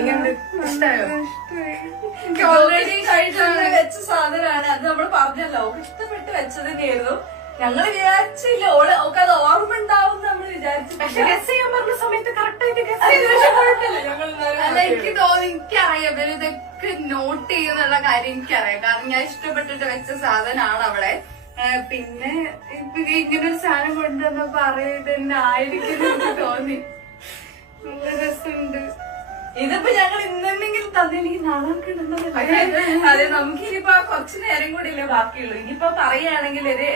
ഇങ്ങനെ ഇഷ്ടമായോ? എനിക്ക് ഓൾറെഡി കഴിച്ചത് വെച്ച സാധനമാണ്. അത് നമ്മള് പറഞ്ഞല്ലോ, ഇഷ്ടപ്പെട്ട് വെച്ചത് തന്നെയായിരുന്നു. ഞങ്ങള് വിചാരിച്ചില്ല ഓൾക്ക് അത് ഓർമ്മ ഉണ്ടാവും നമ്മള് വിചാരിച്ചു. പക്ഷെ ഗസ് ചെയ്യാൻ പറഞ്ഞ സമയത്ത് കറക്റ്റായിട്ട് കുഴപ്പമില്ല. അല്ല, എനിക്ക് തോന്നി, എനിക്കറിയാം ഇവര് ഇതൊക്കെ നോട്ട് ചെയ്യുന്നുള്ള കാര്യം എനിക്കറിയാം. കാരണം ഞാൻ ഇഷ്ടപ്പെട്ടിട്ട് വെച്ച സാധനമാണ് അവിടെ. പിന്നെ ഇപ്പൊ ഇങ്ങനൊരു സാധനം കൊണ്ടുവന്നപ്പോ അറിയത് തന്നെ ആയിരിക്കും എനിക്ക് തോന്നി. നല്ല രസമുണ്ട്. ഇതിപ്പോ ഞങ്ങൾ ഇന്നെങ്കിലും തന്നെനിക്ക് നാളെ കിട്ടുന്നത്. അതെ, നമുക്ക് ഇനിയിപ്പോ കുറച്ചു നേരം കൂടി ഇല്ലേ ബാക്കിയുള്ളൂ. ഇനിയിപ്പോ പറയുകയാണെങ്കിൽ ഒരു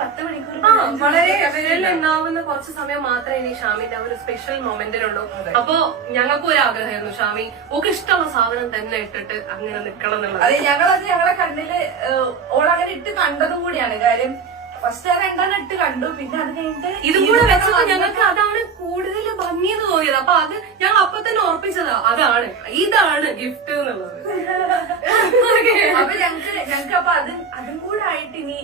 10 മണിക്കൂർ വളരെ വിരലുണ്ടാവുന്ന കുറച്ച് സമയം മാത്രമേ ഇനി ഷാമിന്റെ ഒരു സ്പെഷ്യൽ മൊമെന്റിനുള്ളൂ. അപ്പൊ ഞങ്ങൾക്കും ഒരു ആഗ്രഹമായിരുന്നു ഷാമി ഓക്ക് ഇഷ്ടമുള്ള സാധനം തന്നെ ഇട്ടിട്ട് അങ്ങനെ നിക്കണം എന്നുള്ളത്. അതെ, ഞങ്ങളെ കണ്ണില് ഓളങ്ങനെ ഇട്ട് കണ്ടതും കൂടിയാണ്. കാര്യം ഫസ്റ്റ് ആ 2 ഇട്ട് കണ്ടു. പിന്നെ അത് കഴിഞ്ഞിട്ട് ഇതും കൂടെ വെച്ചപ്പോ ഞങ്ങൾക്ക് അതാണ് കൂടുതൽ ഭംഗിയെന്ന് തോന്നിയത്. അപ്പൊ അത് ഞങ്ങൾ അപ്പൊ തന്നെ ഉറപ്പിച്ചതാ, ഇതാണ് ഗിഫ്റ്റ് എന്നുള്ളത്. അപ്പൊ ഞങ്ങക്ക് അപ്പൊ അതും കൂടെ ആയിട്ട് ഇനി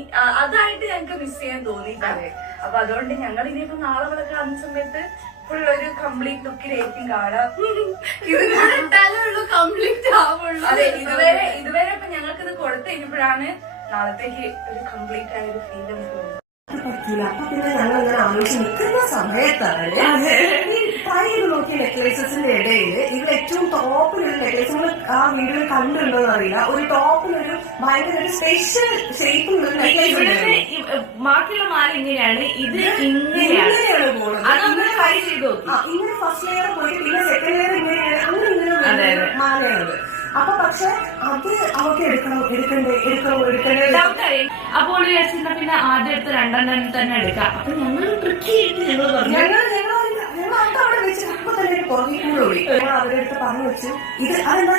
അതായിട്ട് ഞങ്ങക്ക് മിസ് ചെയ്യാൻ തോന്നിയിട്ടുണ്ട്. അപ്പൊ അതുകൊണ്ട് ഞങ്ങൾ ഇനിയിപ്പോ നാളെ ഇവിടെ കാണുന്ന സമയത്ത് ഫുള്ളൊരു കംപ്ലീറ്റ് ലുക്കിലായിരിക്കും കാണാം. ഇത് കംപ്ലീറ്റ് ആവുള്ളൂ. അതെ, ഇതുവരെ ഇപ്പൊ ഞങ്ങൾക്ക് ഇത് കൊടുത്തു കഴിഞ്ഞപ്പോഴാണ് നാളത്തേക്ക് ഒരു കംപ്ലീറ്റ് ആയ ഒരു ഫീൽ പറ്റില്ല. അപ്പൊ പിന്നെ ഞങ്ങൾ ഇങ്ങനെ ആലോചിച്ച് നിൽക്കുന്ന സമയത്താണ് ഈ ട്രൈ ചെയ്ത് നോക്കിയ നെക്ലേസസിന്റെ ഇടയിൽ ഇവിടെ ഏറ്റവും ടോപ്പിലൊരു നെക്ലേസ്, നമ്മൾ ആ വീഡിയോയിൽ കണ്ടിട്ടുണ്ടോന്ന് അറിയില്ല, ഒരു ടോപ്പിലൊരു ഭയങ്കര ഒരു സ്പെഷ്യൽ ഷേപ്പിലുള്ള നെക്ലേസ്. ബാക്കിയുള്ള മാല ഇങ്ങനെയാണ്, ഇത് ഇങ്ങനെയാണ് പോകുന്നത്. ഇങ്ങനെ ഫസ്റ്റ് ലെയർ പോയി പിന്നെ സെക്കൻഡ് ലെയർ ഇങ്ങനെയാണ്, അങ്ങനെ ഇങ്ങനെ മാലയാണത്. അപ്പൊ പക്ഷെ അത് അവർക്ക് എടുക്കണ്ടേ. അപ്പോൾ പിന്നെ ആദ്യം എടുത്ത് 2 തന്നെ എടുക്കാം. അപ്പൊ ഞങ്ങൾ ട്രിക്കി ആയിട്ട് ഞങ്ങൾ അവിടെ വെച്ച് അപ്പൊ തന്നെ പുറകെ കൂടെ ഓടി. ഞങ്ങൾ അവരുടെ അടുത്ത് പറഞ്ഞു വെച്ചു ഇത് അതെന്താ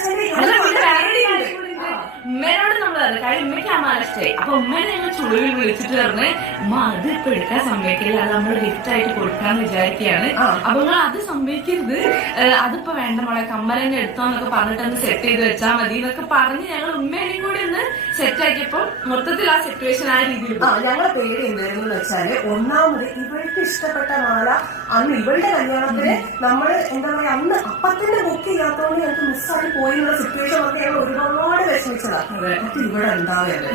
ഉമ്മേനോട് നമ്മൾ പറഞ്ഞു. കാര്യം ഉമ്മയ്ക്ക് ആ മാല ഇഷ്ടമായി. അപ്പൊ ഉമ്മേനെ ഞങ്ങൾ ചുളിവിൽ വിളിച്ചിട്ട് പറഞ്ഞ് ഉമ്മ അത് ഇപ്പൊ എടുക്കാൻ സമ്മതിക്കില്ല, അത് നമ്മൾ ഗിഫ്റ്റ് ആയിട്ട് കൊടുക്കാന്ന് വിചാരിക്കുകയാണ്. അപ്പൊ നിങ്ങൾ അത് സമ്മതിക്കരുത്, അതിപ്പോ വേണ്ട മോളെ കമ്മലന്നെ എടുത്തോന്നൊക്കെ പറഞ്ഞിട്ട് സെറ്റ് ചെയ്ത് വെച്ചാൽ മതി എന്നൊക്കെ പറഞ്ഞ് ഞങ്ങൾ ഉമ്മേനെയും കൂടി ഒന്ന് സെറ്റ് ആക്കിയപ്പോ മൊത്തത്തിൽ ആ സിറ്റുവേഷൻ ആ രീതിയിൽ. ഞങ്ങളുടെ പേര് എന്തായിരുന്നു വെച്ചാല്, ഒന്നാമത് ഇവൾക്ക് ഇഷ്ടപ്പെട്ട മാല അന്ന് ഇവളുടെ കല്യാണത്തിന് നമ്മള് എന്താ പറയാ അന്ന് അപ്പത്തിന്റെ ബുക്ക് ചെയ്യാത്തതുകൊണ്ട് ഞങ്ങൾക്ക് മിസ്സായി പോയി എന്നുള്ള സിറ്റുവേഷൻ ഒക്കെ ഞങ്ങൾ ഒരുപാട് വിഷമിച്ചതാണ്. ഇവിടെ ഉണ്ടാവുന്നത്